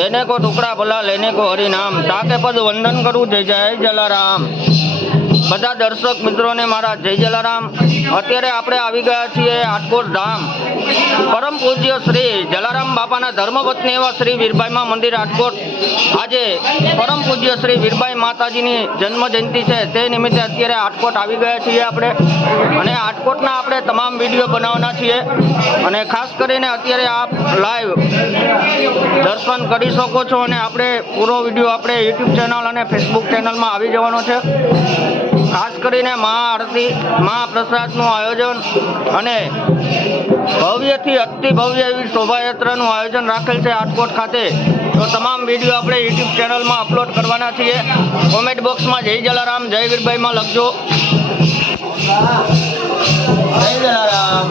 देने को टुकड़ा भला लेने को हरि नाम। टाके पद वंदन करूँ जय जय जलाराम। બધા દર્શક મિત્રોને મારા જય જલારામ। અત્યારે આપણે આવી ગયા છીએ આટકોટ ધામ પરમ પૂજ્ય શ્રી જલારામ બાપાના ધર્મપત્ની એવા શ્રી વીરબાઈમાં મંદિર આટકોટ। આજે પરમ પૂજ્ય શ્રી વીરબાઈ માતાજીની જન્મ જયંતિ છે, તે નિમિત્તે અત્યારે આટકોટ આવી ગયા છીએ આપણે, અને આટકોટના આપણે તમામ વિડીયો બનાવવાના છીએ, અને ખાસ કરીને અત્યારે આપ લાઈવ દર્શન કરી શકો છો, અને આપણે પૂરો વિડીયો આપણે યુટ્યુબ ચેનલ અને ફેસબુક ચેનલમાં આવી જવાનો છે। ખાસ કરીને મહાઆરતી, મહાપ્રસાદનું આયોજન અને ભવ્યથી અતિ ભવ્ય એવી શોભાયાત્રાનું આયોજન રાખેલ છે આટકોટ ખાતે। તો તમામ વિડીયો આપણે યુટ્યુબ ચેનલમાં અપલોડ કરવાના છીએ। કોમેન્ટ બોક્સમાં જય જલારામ, જય વીરબાઈમાં લખજો। જય જલારામ।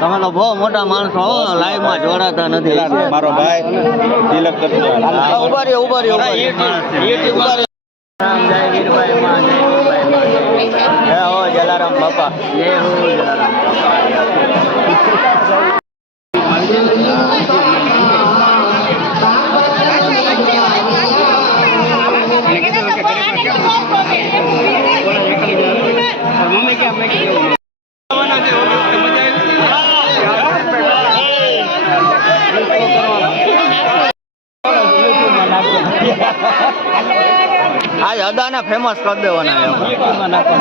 તમે તો બહુ મોટા માણસો લાઈવ માં જોડાતા નથી। મારો ભાઈ તિલક કરતો ઉભા રહ્યો જય વીરભાઈ માં, જય હો જલારામ બાપા, જય હો જલારામ મમ્મી કે અમે આજ અદાને ફેમસ કરી દેવાના છે.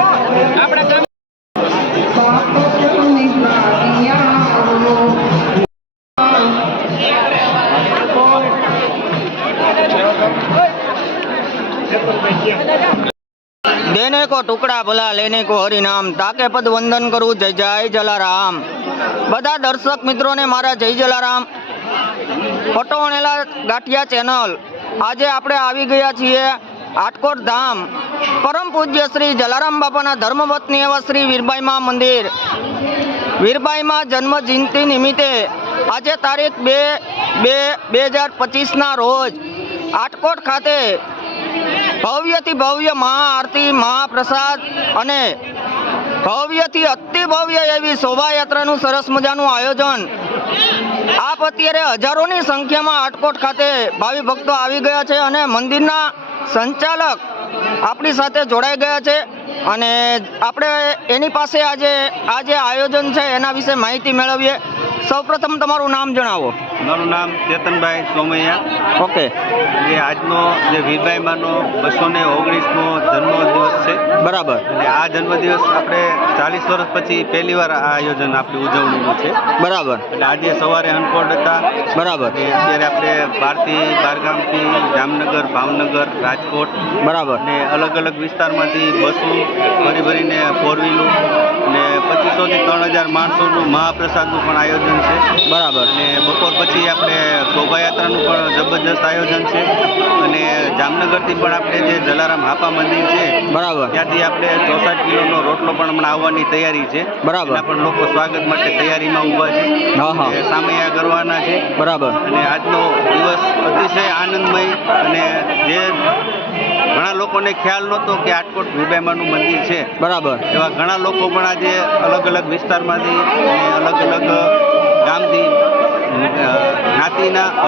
देने को टुकड़ा भला लेने को हरिनाम ताके पद वंदन करूं जय जय जलाराम. બધા દર્શક મિત્રોને મારા જય જલારામ. પટોણેલા ગાંઠિયા ચેનલ આજે આપણે આવી ગયા છીએ આટકોટ ધામ પરમ પૂજ્ય શ્રી જલારામ બાપાના ધર્મપત્ની એવા શ્રી વીરબાઈમાં મંદિર. વીરબાઈમાં જન્મ જયંતિ નિમિત્તે આજે તારીખ 2/2/2025ના રોજ આટકોટ ખાતે ભવ્યથી ભવ્ય મહાઆરતી મહાપ્રસાદ અને ભવ્યથી અતિ ભવ્ય એવી શોભાયાત્રાનું સરસ મજાનું આયોજન. આપ અત્યારે હજારોની સંખ્યામાં આટકોટ ખાતે ભાવિ ભક્તો આવી ગયા છે અને મંદિરના સંચાલક આપણી સાથે જોડાઈ ગયા છે અને આપણે એની પાસે આજે આ જે આયોજન છે એના વિશે માહિતી મેળવીએ. સૌપ્રથમ તમારું નામ જણાવો. મારું નામ ચેતનભાઈ સોમૈયા. ઓકે. જે આજનો જે વીરબાઈમાનો 219મો જન્મદિવસ છે. બરાબર. અને આ જન્મદિવસ આપણે 40 વર્ષ પછી પહેલી વાર આ આયોજન આપણી ઉજવણીનું છે. બરાબર. એટલે આજે સવારે અનકોટ હતા. બરાબર. અત્યારે આપણે બહારથી બારગામથી જામનગર, ભાવનગર, રાજકોટ બરાબર અને અલગ અલગ વિસ્તારમાંથી બસો ભરી ભરીને ફોર વ્હીલું અને 2500 થી 3000 માણસોનું મહાપ્રસાદનું પણ આયોજન છે. બરાબર. અને બપોર પછી આપણે શોભાયાત્રાનું પણ જબરજસ્ત આયોજન છે અને જામનગરથી પણ આપણે જે જલારામ હાપા મંદિર છે બરાબર ત્યાંથી આપણે 64 કિલોનો રોટલો પણ હમણાં આવવાની તૈયારી છે. બરાબર. એના પણ લોકો સ્વાગત માટે તૈયારીમાં ઊભા છે. હા હા. એ સામૈયા કરવાના છે. બરાબર. અને આજનો દિવસ અતિશય આનંદમય અને જે ઘણા લોકોને ખ્યાલ નહોતો કે આટકોટ વીરબાઈમાનું મંદિર છે. બરાબર. એવા ઘણા લોકો પણ આજે અલગ અલગ વિસ્તારમાંથી અને અલગ અલગ ગામથી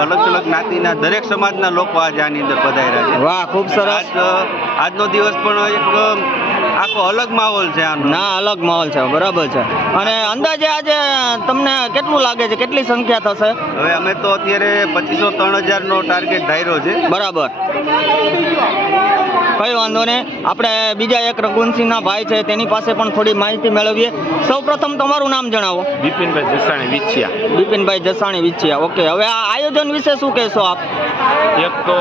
અલગ અલગ જ્ઞાતિના દરેક સમાજના લોકો આજે આની અંદર પધાર્યા છે. વાહ, ખૂબ સરસ. આજનો દિવસ પણ એક આખો અલગ માહોલ છે આનો. ના, અલગ માહોલ છે. બરાબર છે. અને અંદાજે આજે તમને કેટલું લાગે છે, કેટલી સંખ્યા થશે? હવે અમે તો અત્યારે 2500-3000 નો ટાર્ગેટ ધાર્યો છે. બરાબર. કઈ વાંધો નહીં, આપણે બીજા એક રઘુવંશીના ભાઈ છે તેની પાસે પણ થોડી માહિતી મેળવીએ. સૌપ્રથમ તમારું નામ જણાવો. બિપિનભાઈ જસાણી વિછિયા. બિપિનભાઈ જસાણી વિછિયા. ઓકે. હવે આ આયોજન વિશે શું કહેશો આપ? એક તો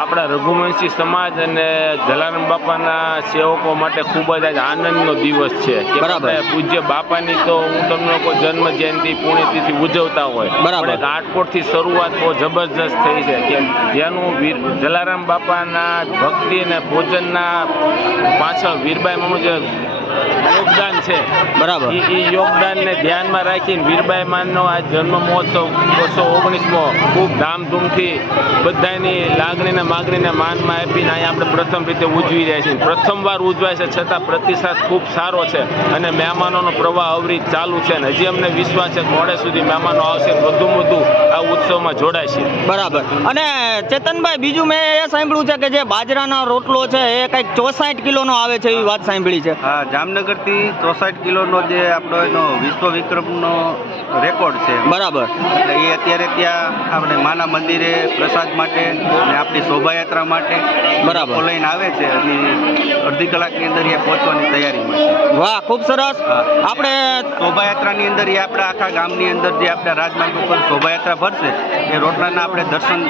આપણા રઘુવંશી સમાજ અને જલારામ બાપાના સેવકો માટે ખૂબ જ આજ આનંદનો દિવસ છે. બરાબર. પૂજ્ય બાપાની તો હું તમને કહું જન્મ જયંતિ પુણ્યતિથિ ઉજવતા હોય. બરાબર. પણ આટકોટથી શરૂઆત બહુ જબરજસ્ત થઈ છે કે જેનું જલારામ બાપાના ભક્તિ અને ભોજનના પાછળ વીરબાઈમાનું જે યોગદાન છે. બરાબર. એ યોગદાનને ધ્યાનમાં રાખીને વીરબાઈમાનો આ જન્મ મહોત્સવ 219મો ખૂબ ધામધૂમથી બધાની લાગણીને માગણીને માનમાં આપીને અહીંયા આપણે પ્રથમ રીતે ઉજવી રહ્યા છીએ. પ્રથમવાર ઉજવાય છે છતાં પ્રતિસાદ ખૂબ સારો છે અને મહેમાનોનો પ્રવાહ અવિરત ચાલુ છે અને હજી અમને વિશ્વાસ છે કે મોડે સુધી મહેમાનો આવશે વધુમાં વધુ આ ઉત્સવમાં જોડાય છે. બરાબર. અને ચેતનભાઈ, બીજું મેં એ સાંભળ્યું છે કે જે બાજરાનો રોટલો છે એ કંઈક 64 કિલોનો આવે છે એવી વાત સાંભળી છે. હા, જામનગરથી 64 કિલોનો જે આપણો એનો વિશ્વ વિક્રમનો રેકોર્ડ છે. બરાબર. એટલે એ અત્યારે ત્યાં આપણે માના મંદિરે પ્રસાદ માટે અને આપણી શોભાયાત્રા માટે બરાબર લોકો લઈને આવે છે અને અડધી કલાકની અંદર એ પહોંચવાની તૈયારીમાં છે. વાહ, ખૂબ સરસ. હા. આપણે શોભાયાત્રાની અંદર એ આપણા આખા ગામની અંદર જે આપણા રાજમાર્ગ ઉપર શોભાયાત્રા ભરશે એ રોટલાના આપણે દર્શન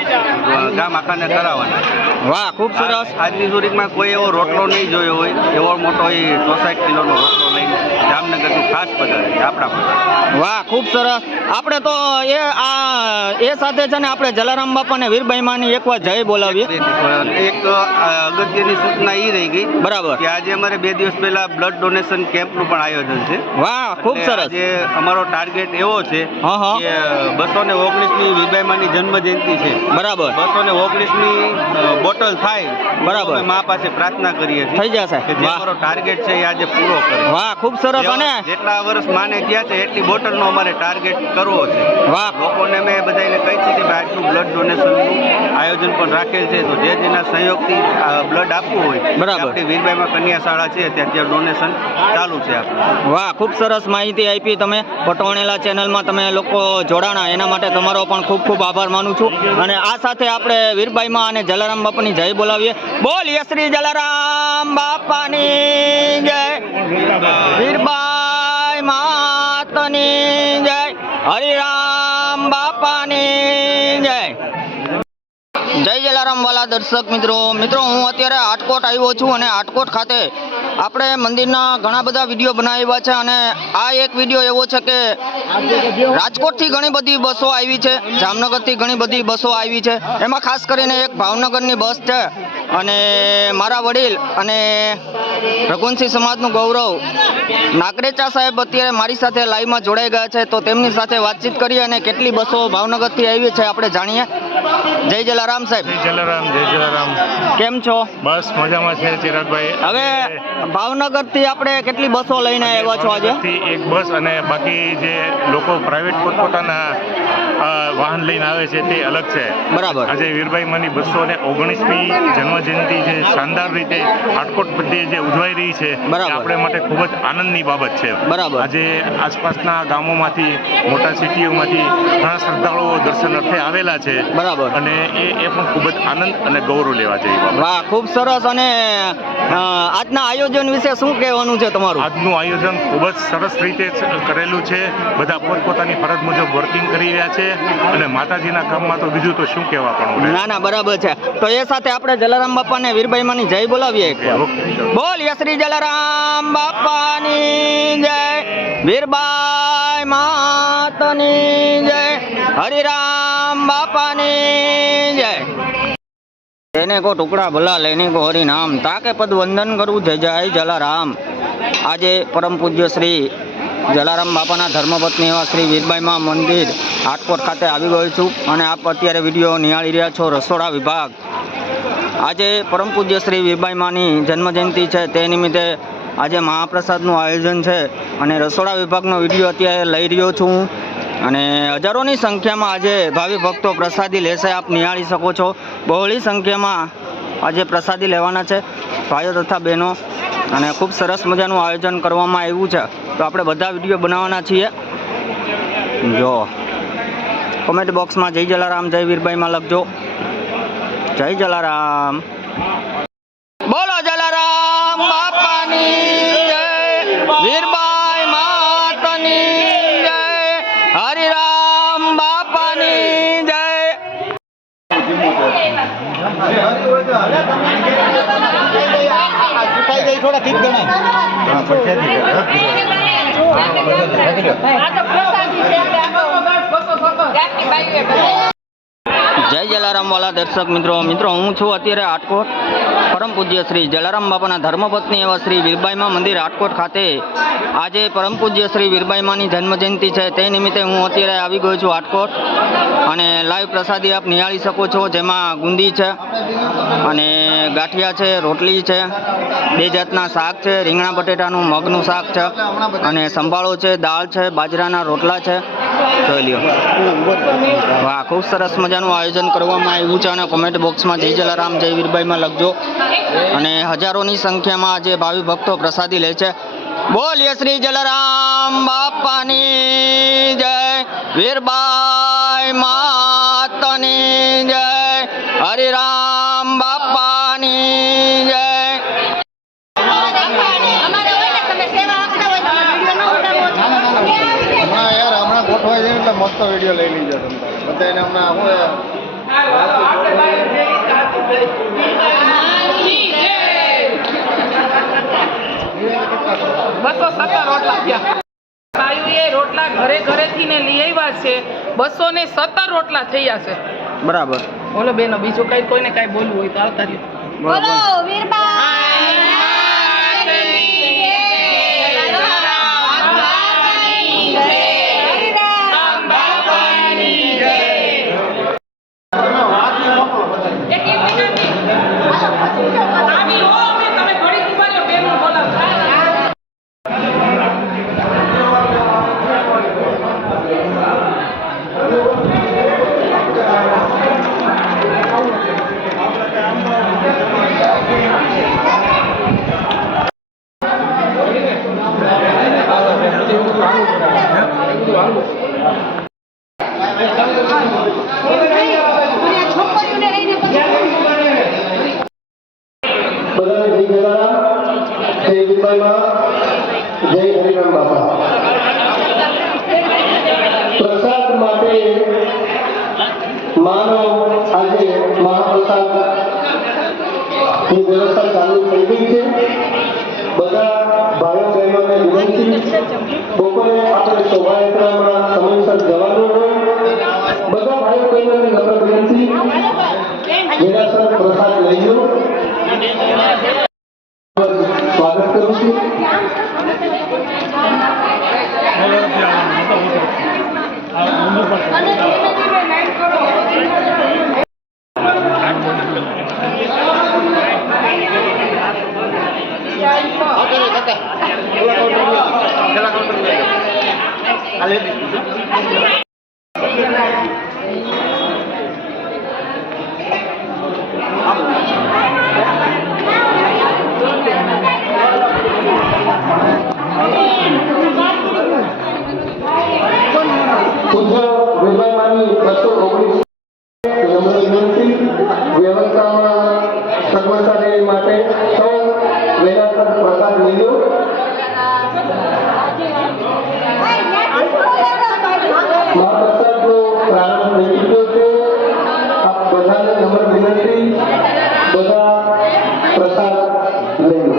ગામ આખાને કરાવવાના છે. વાહ, ખૂબ સરસ. આજની તારીખમાં કોઈ એવો રોટલો નહીં જોયો હોય એવો મોટો એ 64 કિલોનો રોટલો લઈને જામનગરથી ખાસ પધારે છે આપણા માટે. વાહ, ખૂબ સરસ. આપણે તો એ સાથે છે ને આપણે જલારામ બાપાને વીરબાઈમાની એકવાર જય બોલાવીએ. એક અગત્યની સૂચના એ રહી ગઈ. બરાબર. કે આજે અમારે 2 દિવસ પહેલા બ્લડ ડોનેશન કેમ્પનું પણ આયોજન છે. વાહ, ખૂબ એટલે સરસ. આજે અમારો ટાર્ગેટ એવો છે હા હા. કે 219મી વીરબાઈમાની જન્મ જયંતિ છે. બરાબર. 219મી બોટલ થાય. બરાબર. અમે મા પાસે પ્રાર્થના કરીએ છીએ થઈ જશે. કે જે વાહ. અમારો ટાર્ગેટ છે એ આજે પૂરો કરે. વાહ, ખૂબ સરસ. અને જેટલા વર્ષ માને થયા છે એટલી બોટલનો અમારે ટાર્ગેટ કરવો છે. વાહ. લોકોને અમે બધાને કહી છે કે ભાઈ આજનું બ્લડ ડોનેશનનું આયોજન પણ રાખેલ છે. તો જે જેના સહયોગથી બ્લડ આપવું હોય બરાબર. આપણી વીરબાઈમાં કન્યા શાળા છે ત્યાં અત્યારે ડોનેશન ચાલુ છે આપણે. વાહ, ખૂબ સરસ માહિતી આપી તમે. પટોણેલા ચેનલમાં તમે લોકો જોડાણા એના માટે તમારો પણ ખૂબ ખૂબ આભાર માનું છું. અને આ સાથે આપણે વીરબાઈમાં અને જલારામ બાપાની જય બોલાવીએ. બોલીએ શ્રી જલારામ બાપાની જય, વીરબાઈ માતની જય, હરિરામ બાપાની જય. જય જલારામ વાલા દર્શક મિત્રો હું અત્યારે આટકોટ આવ્યો છું અને આટકોટ ખાતે આપણે મંદિરના ઘણા બધા વિડીયો બનાવ્યા છે અને આ એક વિડીયો એવો છે કે રાજકોટથી ઘણી બધી બસો આવી છે, જામનગરથી ઘણી બધી બસો આવી છે, એમાં ખાસ કરીને એક ભાવનગરની બસ છે અને મારા વડીલ અને રઘુવંશી સમાજનું ગૌરવ નાગરેચા સાહેબ અત્યારે મારી સાથે લાઈવમાં જોડાઈ ગયા છે. તો તેમની સાથે વાતચીત કરીએ અને કેટલી બસો ભાવનગરથી આવી છે આપણે જાણીએ. જય જલારામ સાહેબ. જય જલારામ. કેમ છો? બસ મજામાં છે ચિરાગભાઈ. હવે ભાવનગરથી આપણે કેટલી બસો લઈને આવ્યા છો આજે? ભાવનગરથી એક બસ અને બાકી જે લોકો પ્રાઇવેટ પોતપોતાના વાહન લઈને આવે છે તે અલગ છે. બરાબર. આજે વીરબાઈ માની 219મી જન્મજયંતિ જે શાનદાર રીતે આટકોટ બધે જે ઉજવાઈ રહી છે બરાબર. એ આપણે માટે ખૂબ જ આનંદની બાબત છે. બરાબર. આજે આસપાસના ગામોમાંથી મોટા સિટીઓમાંથી ઘણા શ્રદ્ધાળુઓ દર્શન અર્થે આવેલા છે. બરાબર. અને એ પણ ખૂબ જ આનંદ અને ગૌરવ લેવા જેવી બાબત. વાહ, ખૂબ સરસ. અને આજના આયોજન વિશે શું કહેવાનું છે તમારું? આજનું આયોજન ખૂબ જ સરસ રીતે કરેલું છે. બધા પોતપોતાની ફરજ મુજબ વર્કિંગ કરી રહ્યા છે અને માતાજીના કામમાં તો બીજું તો શું કહેવા પણ. ના ના, બરાબર છે. તો એ સાથે આપણે જલારામ બાપાને વીરબાઈમાંની જય બોલાવીએ એકવાર. બોલીએ શ્રી જલારામ બાપાની જય, વીરબાઈ માતની જય, હરિરામ બાપાની જય. એને કો ટુકડા ભલા લેને કો હરિ નામ, તાકે પદ વંદન કરું જય જય જલારામ. આજે પરમ પૂજ્ય શ્રી જલારામ બાપાના ધર્મપત્ની એવા શ્રી વીરબાઈમાં મંદિર આટકોટ ખાતે આવી ગયો છું અને આપ અત્યારે વિડીયો નિહાળી રહ્યા છો રસોડા વિભાગ. આજે પરમ પૂજ્ય શ્રી વીરબાઈમાંની જન્મજયંતિ છે તે નિમિત્તે આજે મહાપ્રસાદનું આયોજન છે અને રસોડા વિભાગનો વિડીયો અત્યારે લઈ રહ્યો છું અને હજારોની સંખ્યામાં આજે ભાવિ ભક્તો પ્રસાદી લેશે. આપ નિહાળી શકો છો, બહોળી સંખ્યામાં આજે પ્રસાદી લેવાના છે ભાઈઓ તથા બહેનો અને ખૂબ સરસ મજાનું આયોજન કરવામાં આવ્યું છે. તો આપણે બધા વિડીયો બનાવવાના છીએ. જો કોમેન્ટ બોક્સમાં જય જલારામ જય વીરબાઈમાં લખજો. જય જલારામ. બોલો જલારામ બાપાની જય, વીરબાઈ માતની જય, હરિરામ બાપાની જય. થોડા ઠીક ગણાય. જય જલારામ વાલા દર્શક મિત્રો હું છું અત્યારે આટકોટ પરમ પૂજ્ય શ્રી જલારામ બાપાના ધર્મપત્ની એવા શ્રી વીરબાઈમાં મંદિર આટકોટ ખાતે આજે પરમ પૂજ્ય શ્રી વીરબાઈમાંની જન્મજયંતિ છે તે નિમિત્તે હું અત્યારે આવી ગયો છું આટકોટ અને લાઈવ પ્રસાદી આપ નિહાળી શકો છો, જેમાં ગુંદી છે અને ગાંઠિયા છે, રોટલી છે, 2 જાતના શાક છે, રીંગણા બટેટાનું મગનું શાક છે અને સંભાળો છે, દાળ છે, બાજરાના રોટલા છે. જોઈ લ્યો. વાહ, ખૂબ સરસ મજાનું આયોજન કરવામાં આવ્યું છે અને કોમેન્ટ બોક્સમાં જય જલારામ જય વીરબાઈમાં લખજો અને હજારોની સંખ્યામાં આજે ભાવિ ભક્તો પ્રસાદી લે છે. બોલીએ શ્રી જલારામ બાપાની જય, વીરબાઈ માતની જય, હરિરામ બાપાની જય. ગોઠવાય છે એટલે મસ્ત વિડીયો લઈ લીધો તમે બધા એને હમણાં રોટલા ઘરેથી ને લઈ આવ્યા છે. 217 રોટલા થયા છે. બરાબર. બોલો બેનો, બીજું કઈ કોઈને કઈ બોલવું હોય તો આવતા રહ્યો. બોલો માનો આજે મહાપ્રસાદ ની વ્યવસ્થા ચાલુ થઈ ગઈ છે. બધા ભાઈઓ બહેનોને વિનંતી, બપોરે આપણે શોભાયાત્રામાં સમયસર જવાનું હોય. બધા ભાઈઓ બહેનોને નમ્ર વિનંતી, નિરાસર પ્રસાદ લઈ લો. સ્વાગત કરું છું. પૂજ્ય વિભાગમાંની 219 નમ્ર વિનંતી, વ્યવસ્થામાં કર્મચારી માટે સૌ વહેલાસર પ્રસાદ લઈ લો. મહાપ્રસાદનો પ્રારંભ થઈ ગયો છે. આપ બધાને નમ્ર વિનંતી, બધા પ્રસાદ લઈ લો.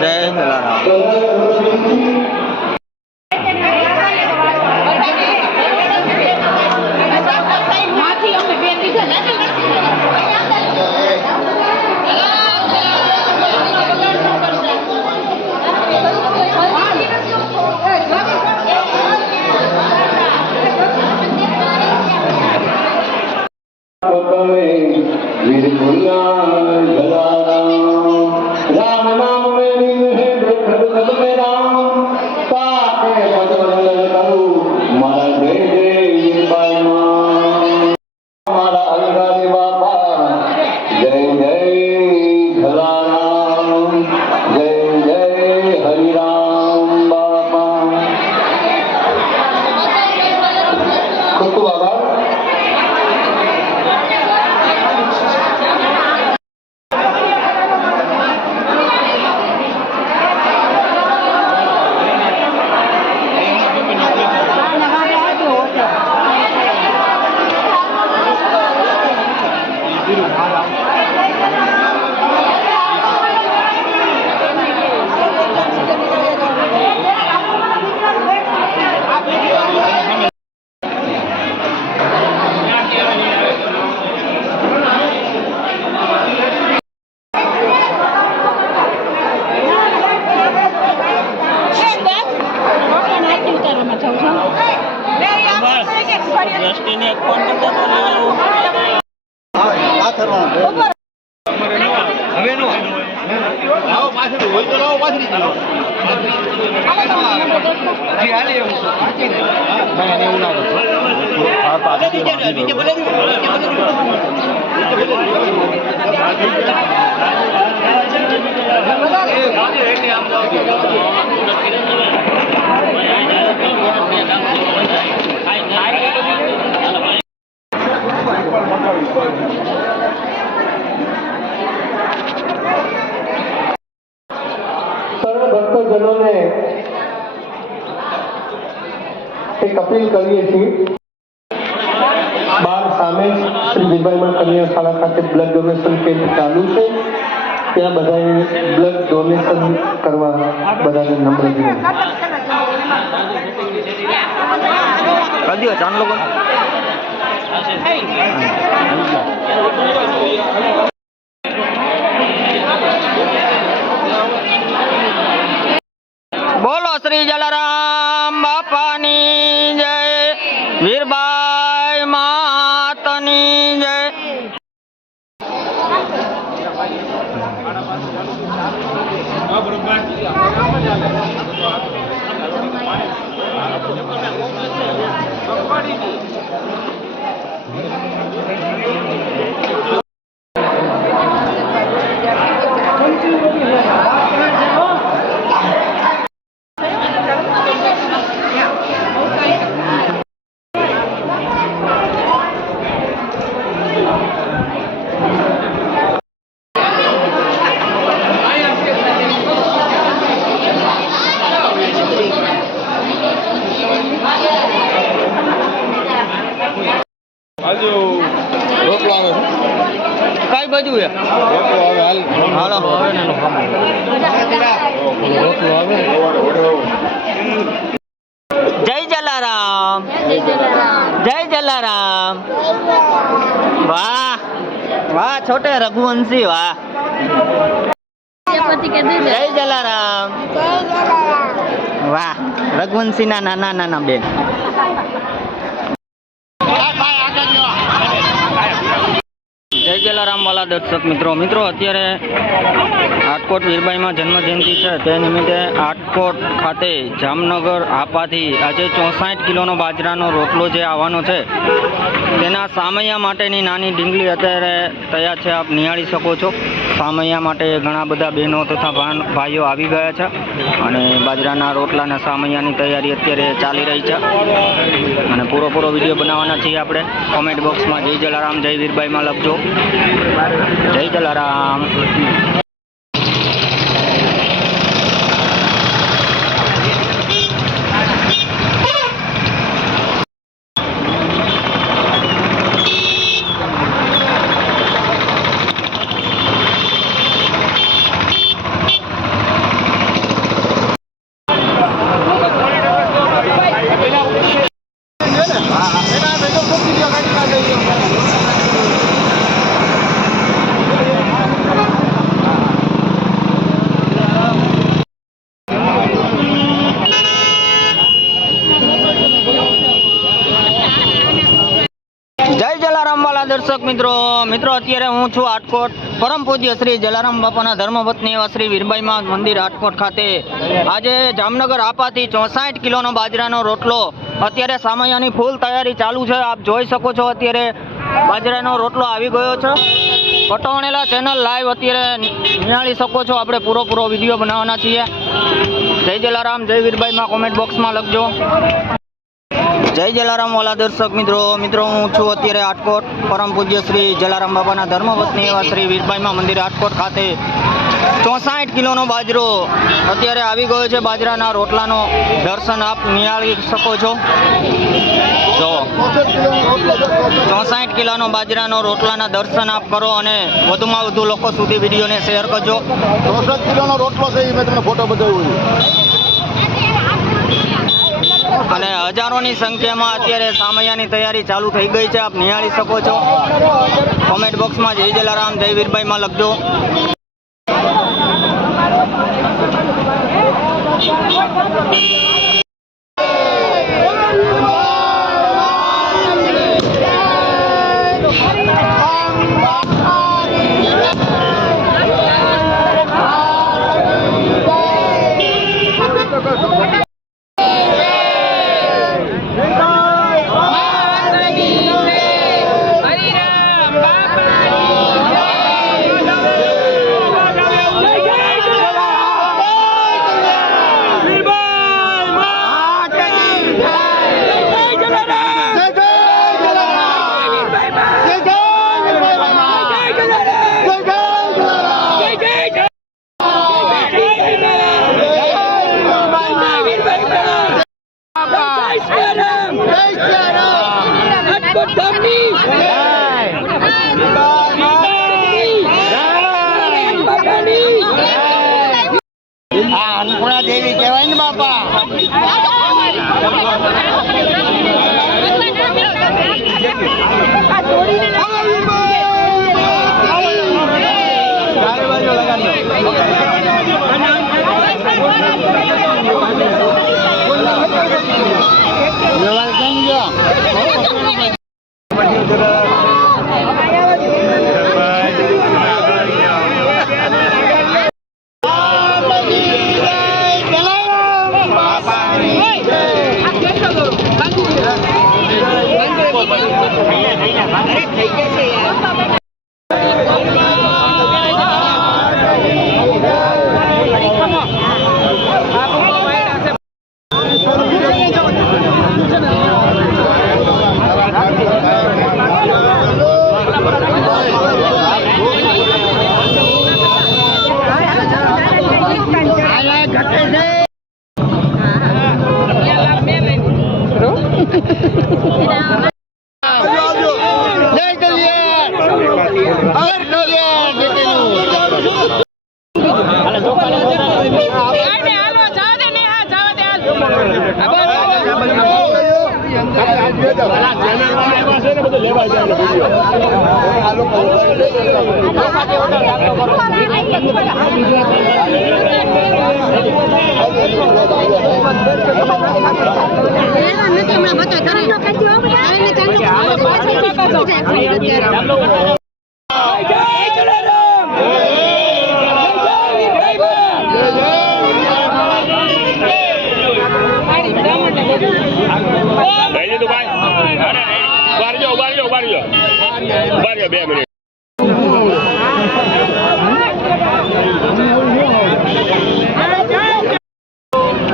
જય જલારામ. માંથી અમે બે દીધા राम नाम में लीन है देखत सब में राम, ताके पदवंदन करूं मारा जय जय बाईमान. हमारा अलगारी बापा जय जय जलाराम, जय जय हरिराम बापा. खूब खूब आभार. ભક્તજનોને એક અપીલ કરીએ છીએ. બાર સામે શ્રી વિભાગમાં કન્યા શાળા ખાતે બ્લડ ડોનેશન કેમ્પ ચાલુ છે. ત્યાં બધાએ બ્લડ ડોનેશન કરવા બધાને નમ્ર વિનંતી. કરી દો ચાંદ લોકો. બોલો શ્રી જલારામ બાપાની જય, વીરબાઈ માતની જય. કઈ બાજુ છે હાલો જય જલારામ જય જલારામ વાહ વાહ છોટે રઘુવંશી વાહ જય જલારામ વાહ રઘુવંશી ના નાના નાના બેન જય જલારામ વાલા દર્શક મિત્રો અત્યારે આટકોટ વીરબાઈમાં જન્મજયંતિ છે તે નિમિત્તે આટકોટ ખાતે જામનગર હાપાથી આજે 64 કિલોનો બાજરાનો રોટલો જે આવવાનો છે તેના સામૈયા માટેની નાની ઢીંગલી અત્યારે તૈયાર છે. આપ નિહાળી શકો છો. સામૈયા માટે ઘણા બધા બહેનો તથા ભાઈઓ આવી ગયા છે અને બાજરાના રોટલાના સામૈયાની તૈયારી અત્યારે ચાલી રહી છે અને પૂરો વિડીયો બનાવવાના છીએ આપણે. કોમેન્ટ બોક્સમાં જય જલારામ જય વીરબાઈમાં લખજો. જય જલારામ. જય જલારામ વાલા દર્શક મિત્રો અત્યારે હું છું આટકોટ પરમ પૂજ્ય શ્રી જલારામ બાપાના ધર્મપત્ની એવા શ્રી વીરબાઈમાં મંદિર આટકોટ ખાતે. આજે જામનગર આપાથી 64 કિલોનો બાજરાનો રોટલો અત્યારે સામૈયાની ફૂલ તૈયારી ચાલુ છે. આપ જોઈ શકો છો અત્યારે બાજરાનો રોટલો આવી ગયો છે. પટોણેલા ચેનલ લાઈવ અત્યારે નિહાળી શકો છો. આપણે પૂરો વિડીયો બનાવવાના છીએ. જય જલારામ જય વીરબાઈમાં કોમેન્ટ બોક્સમાં લખજો. જય જલારામ વાલા દર્શક મિત્રો હું છું અત્યારે આટકોટ પરમ પૂજ્ય શ્રી જલારામ બાપાના ધર્મપત્ની એવા શ્રી વીરબાઈમાં મંદિર આટકોટ ખાતે 64 કિલોનો બાજરો અત્યારે આવી ગયો છે. બાજરાના રોટલાનો દર્શન આપ નિહાળી શકો છો. જો 64 કિલોનો બાજરાનો રોટલાના દર્શન આપ કરો અને વધુમાં વધુ લોકો સુધી વિડીયોને શેર કરજો. 64 કિલોનો રોટલો છે એ મેં તમને ફોટો બતાવ્યો. અને હજારોની સંખ્યામાં અત્યારે સામૈયાની તૈયારી ચાલુ થઈ ગઈ છે. આપ નિહાળી શકો છો. કોમેન્ટ બોક્સમાં જય જલારામ જય વીરબાઈમાં લખજો.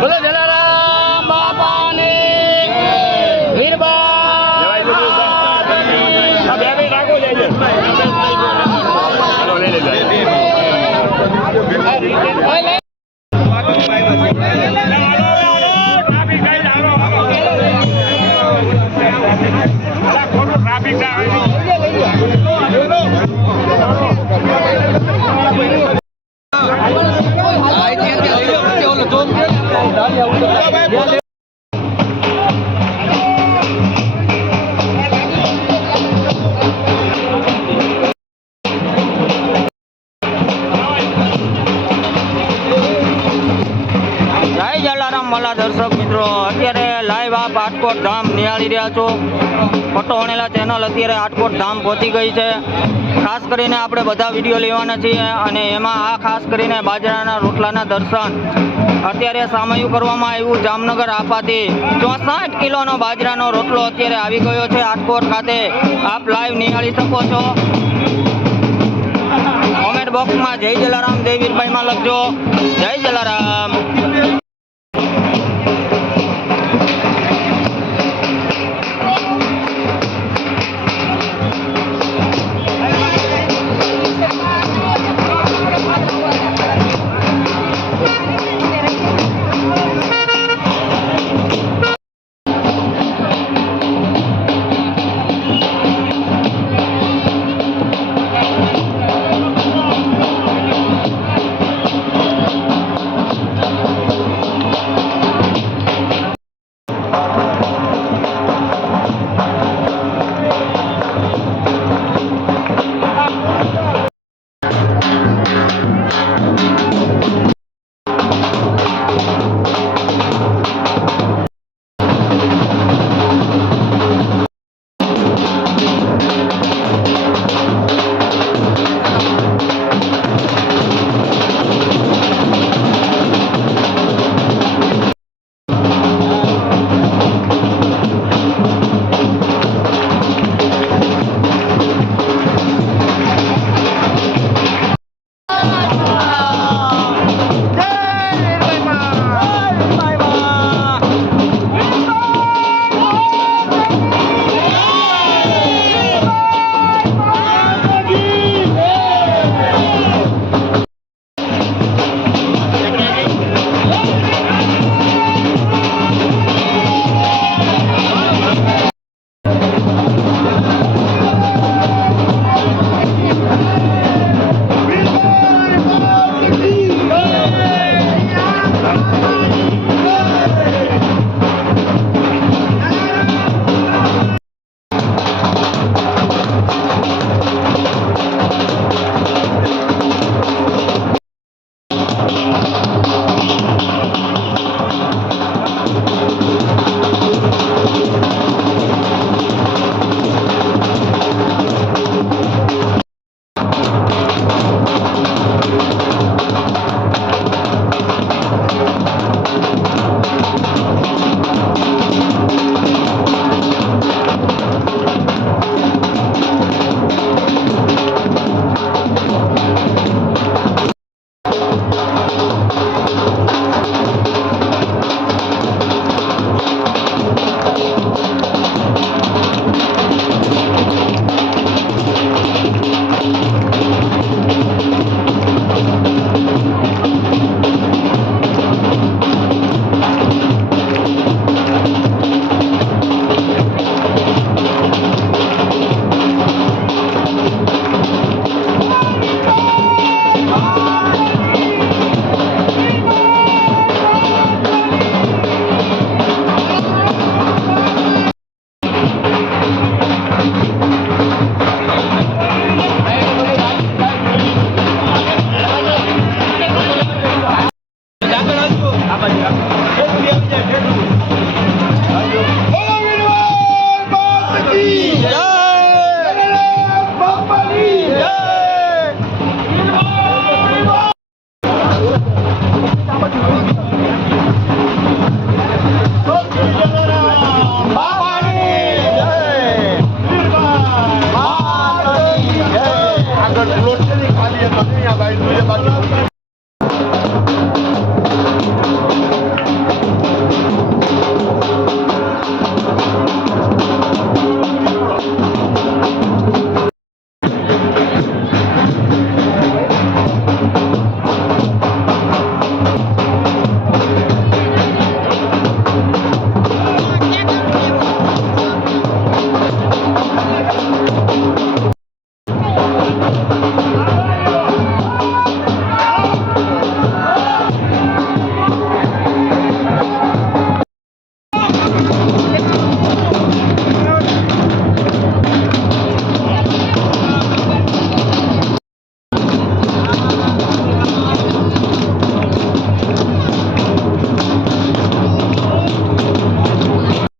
બોલો જલારામ બાપાની જય જલારામ વાલા દર્શક મિત્રો, અત્યારે લાઈવ આપ આટકોટ ધામ નિહાળી રહ્યા છો. ફોટો વણેલા ચેનલ અત્યારે આટકોટ ધામ પહોંચી ગઈ છે. ખાસ કરીને આપણે બધા વિડીયો લેવાના છીએ અને એમાં આ ખાસ કરીને બાજરાના રોટલાના દર્શન અત્યારે સામયું કરવામાં આવ્યું. જામનગર આપાથી 64 કિલોનો બાજરાનો રોટલો અત્યારે આવી ગયો છે આટકોટ ખાતે. આપ લાઈવ નિહાળી શકો છો. કોમેન્ટ બોક્સમાં જય જલારામ જય વીરભાઈમાં લખજો. જય જલારામ. આગળ પ્લોટ છે ને ખાલી હતો ને આ બાજુ બાકી